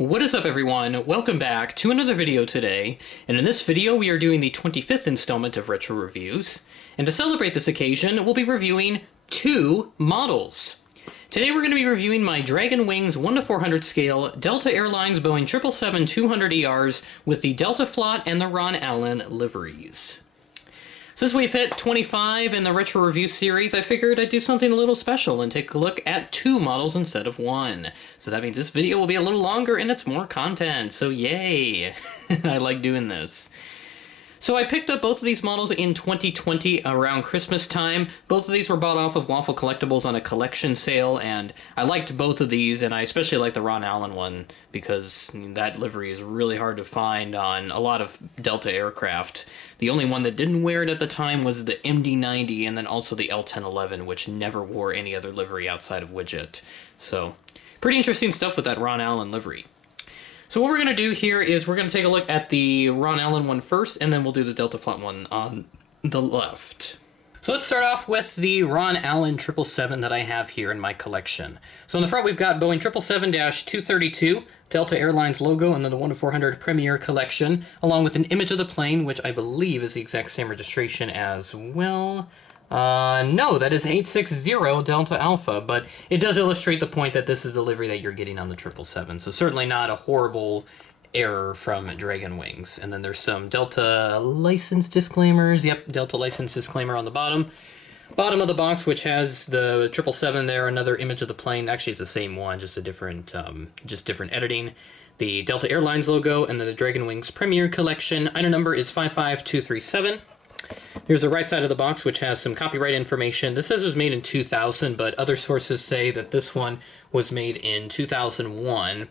What is up, everyone? Welcome back to another video today, and in this video we are doing the 25th installment of Retro Reviews, and to celebrate this occasion we'll be reviewing two models. Today we're going to be reviewing my Dragon Wings 1:400 scale Delta Airlines Boeing 777-200ERs with the Deltaflot and the Ron Allen liveries. Since we've hit 25 in the Retro Review series, I figured I'd do something a little special and take a look at two models instead of one. So that means this video will be a little longer and it's more content, so yay! I like doing this. So I picked up both of these models in 2020 around Christmas time. Both of these were bought off of Waffle Collectibles on a collection sale, and I liked both of these, and I especially like the Ron Allen one because that livery is really hard to find on a lot of Delta aircraft. The only one that didn't wear it at the time was the MD-90 and then also the L-1011, which never wore any other livery outside of Widget. So pretty interesting stuff with that Ron Allen livery. So what we're going to do here is we're going to take a look at the Ron Allen one first, and then we'll do the Deltaflot one on the left. So let's start off with the Ron Allen 777 that I have here in my collection. So on the front we've got Boeing 777-232, Delta Airlines logo, and then the 1:400 Premier Collection, along with an image of the plane, which I believe is the exact same registration as well. No, that is 860 Delta Alpha, but it does illustrate the point that this is the livery that you're getting on the 777, so certainly not a horrible error from Dragon Wings. And then there's some Delta license disclaimers. Yep, Delta license disclaimer on the bottom. Bottom of the box, which has the 777 there, another image of the plane. Actually, it's the same one, just a different, different editing. The Delta Airlines logo, and then the Dragon Wings Premier Collection. Item number is 55237. Here's the right side of the box, which has some copyright information. This says it was made in 2000, but other sources say that this one was made in 2001.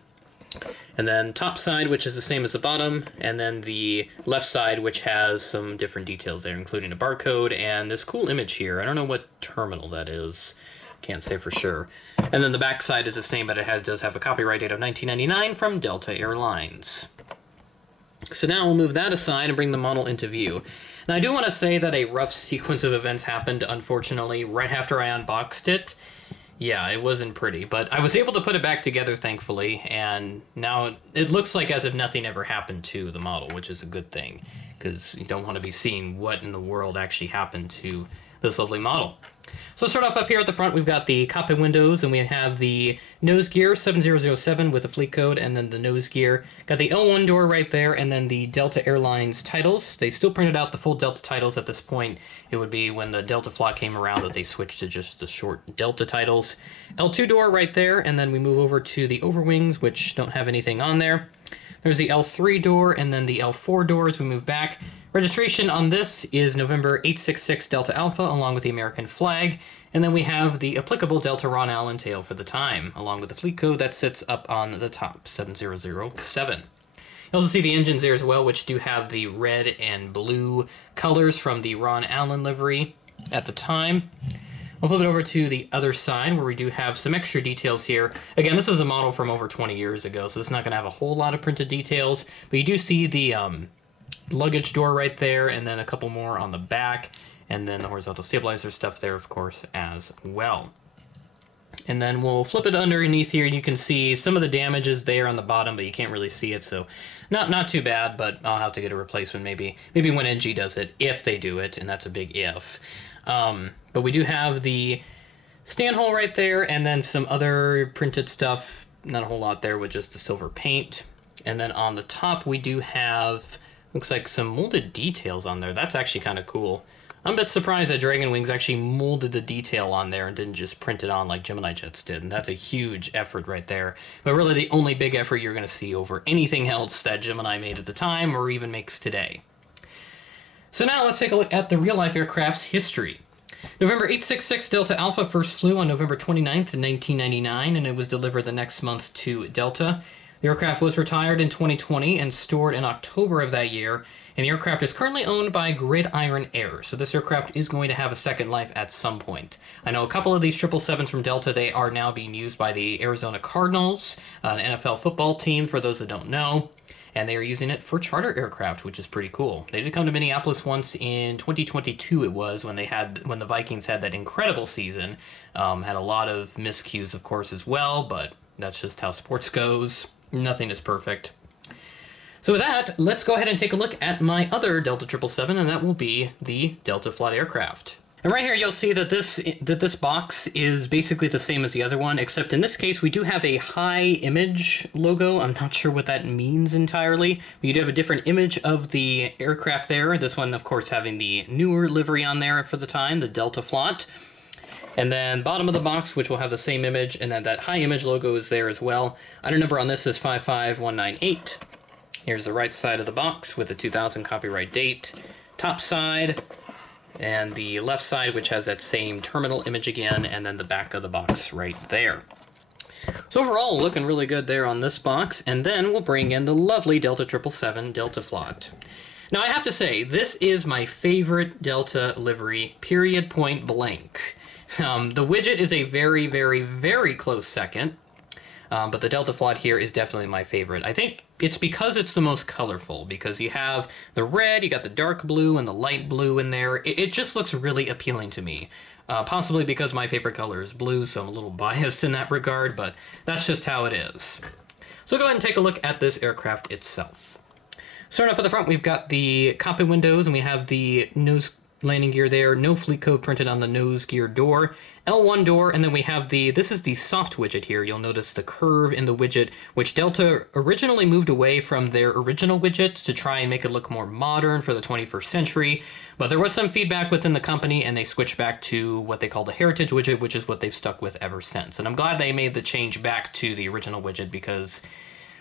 And then top side, which is the same as the bottom, and then the left side, which has some different details there, including a barcode and this cool image here. I don't know what terminal that is. Can't say for sure. And then the back side is the same, but it does have a copyright date of 1999 from Delta Airlines. So now we'll move that aside and bring the model into view. Now I do want to say that a rough sequence of events happened, unfortunately, right after I unboxed it. Yeah, it wasn't pretty, but I was able to put it back together, thankfully, and now it looks like as if nothing ever happened to the model, which is a good thing, because you don't want to be seeing what in the world actually happened to this lovely model. So let's start off up here at the front. We've got the cockpit windows, and we have the nose gear 7007 with the fleet code, and then the nose gear. Got the L1 door right there, and then the Delta Airlines titles. They still printed out the full Delta titles at this point. It would be when the Deltaflot came around that they switched to just the short Delta titles. L2 door right there, and then we move over to the overwings, which don't have anything on there. There's the L3 door, and then the L4 door as we move back. Registration on this is November 866 Delta Alpha, along with the American flag. And then we have the applicable Delta Ron Allen tail for the time, along with the fleet code that sits up on the top, 7007. You also see the engines there as well, which do have the red and blue colors from the Ron Allen livery at the time. I'll flip it over to the other side, where we do have some extra details here. Again, this is a model from over 20 years ago, so it's not going to have a whole lot of printed details, but you do see the luggage door right there, and then a couple more on the back, and then the horizontal stabilizer stuff there, of course, as well. And then we'll flip it underneath here, and you can see some of the damage is there on the bottom, but you can't really see it, so not too bad, but I'll have to get a replacement maybe when NG does it, if they do it, and that's a big if. But we do have the stand hole right there, and then some other printed stuff, not a whole lot there with just the silver paint. And then on the top we do have, looks like some molded details on there. That's actually kind of cool. I'm a bit surprised that Dragon Wings actually molded the detail on there and didn't just print it on like Gemini jets did, and that's a huge effort right there. But really the only big effort you're going to see over anything else that Gemini made at the time or even makes today. So now let's take a look at the real-life aircraft's history. November 866 Delta Alpha first flew on November 29th, 1999, and it was delivered the next month to Delta. The aircraft was retired in 2020 and stored in October of that year, and the aircraft is currently owned by Gridiron Air, so this aircraft is going to have a second life at some point. I know a couple of these 777s from Delta, they are now being used by the Arizona Cardinals, an NFL football team, for those that don't know, and they are using it for charter aircraft, which is pretty cool. They did come to Minneapolis once in 2022, it was, when the Vikings had that incredible season. Had a lot of miscues, of course, as well, but that's just how sports goes. Nothing is perfect. So with that, let's go ahead and take a look at my other Delta 777, and that will be the Deltaflot aircraft. And right here you'll see that this box is basically the same as the other one, except in this case we do have a high image logo. I'm not sure what that means entirely, but you do have a different image of the aircraft there. This one, of course, having the newer livery on there for the time, the Deltaflot. And then bottom of the box, which will have the same image, and then that high image logo is there as well. Item number on this is 55198. Here's the right side of the box with the 2000 copyright date. Top side, and the left side, which has that same terminal image again, and then the back of the box right there. So overall, looking really good there on this box, and then we'll bring in the lovely Delta 777 Deltaflot. Now I have to say, this is my favorite Delta livery, period, point blank. The widget is a very, very, very close second, but the Deltaflot here is definitely my favorite. I think it's because it's the most colorful, because you have the red, you got the dark blue and the light blue in there. It just looks really appealing to me. Possibly because my favorite color is blue, so I'm a little biased in that regard, but that's just how it is. So go ahead and take a look at this aircraft itself. Starting off at the front, we've got the cockpit windows, and we have the nose landing gear there, no fleet code printed on the nose gear door, L1 door, and then we have this is the soft widget here. You'll notice the curve in the widget, which Delta originally moved away from their original widgets to try and make it look more modern for the 21st century, but there was some feedback within the company and they switched back to what they call the heritage widget, which is what they've stuck with ever since. And I'm glad they made the change back to the original widget, because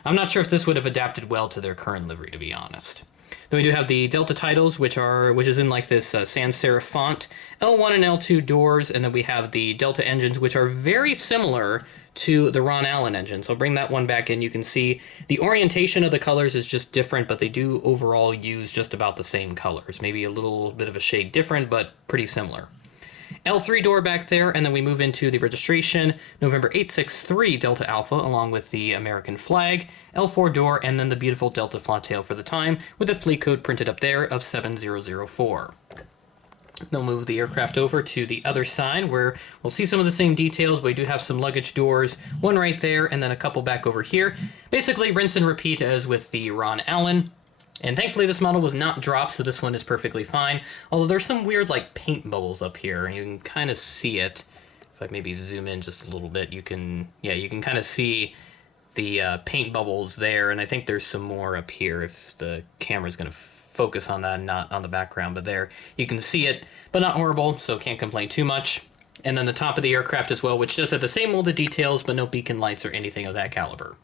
I'm not sure if this would have adapted well to their current livery, to be honest. Then we do have the Delta titles, which is in like this sans serif font, L1 and L2 doors, and then we have the Delta engines, which are very similar to the Ron Allen engine. So I'll bring that one back in. You can see the orientation of the colors is just different, but they do overall use just about the same colors. Maybe a little bit of a shade different, but pretty similar. L3 door back there, and then we move into the registration, November 863 Delta Alpha, along with the American flag, L4 door, and then the beautiful Deltaflot tail for the time, with the fleet code printed up there of 7004. They'll move the aircraft over to the other side, where we'll see some of the same details, but we do have some luggage doors, one right there, and then a couple back over here. Basically, rinse and repeat as with the Ron Allen. And thankfully this model was not dropped, so this one is perfectly fine. Although there's some weird like paint bubbles up here, and you can kind of see it. If I maybe zoom in just a little bit, you can kind of see the paint bubbles there, and I think there's some more up here if the camera's going to focus on that and not on the background. But there, you can see it, but not horrible, so can't complain too much. And then the top of the aircraft as well, which does have the same molded details, but no beacon lights or anything of that caliber.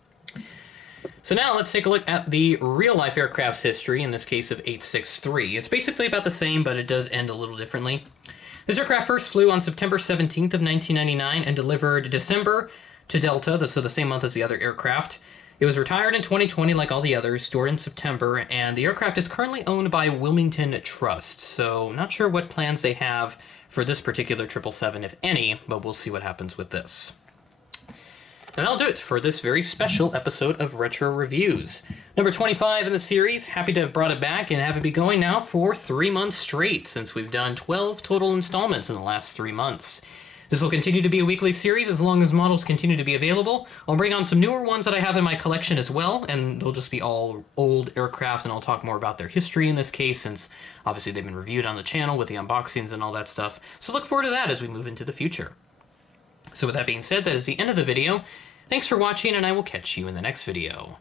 So now let's take a look at the real-life aircraft's history, in this case of 863. It's basically about the same, but it does end a little differently. This aircraft first flew on September 17th of 1999 and delivered December to Delta, so the same month as the other aircraft. It was retired in 2020 like all the others, stored in September, and the aircraft is currently owned by Wilmington Trust, so not sure what plans they have for this particular 777, if any, but we'll see what happens with this. And that'll do it for this very special episode of Retro Reviews. Number 25 in the series. Happy to have brought it back and have it be going now for 3 months straight, since we've done 12 total installments in the last 3 months. This will continue to be a weekly series as long as models continue to be available. I'll bring on some newer ones that I have in my collection as well, and they'll just be all old aircraft, and I'll talk more about their history in this case, since obviously they've been reviewed on the channel with the unboxings and all that stuff. So look forward to that as we move into the future. So with that being said, that is the end of the video. Thanks for watching, and I will catch you in the next video.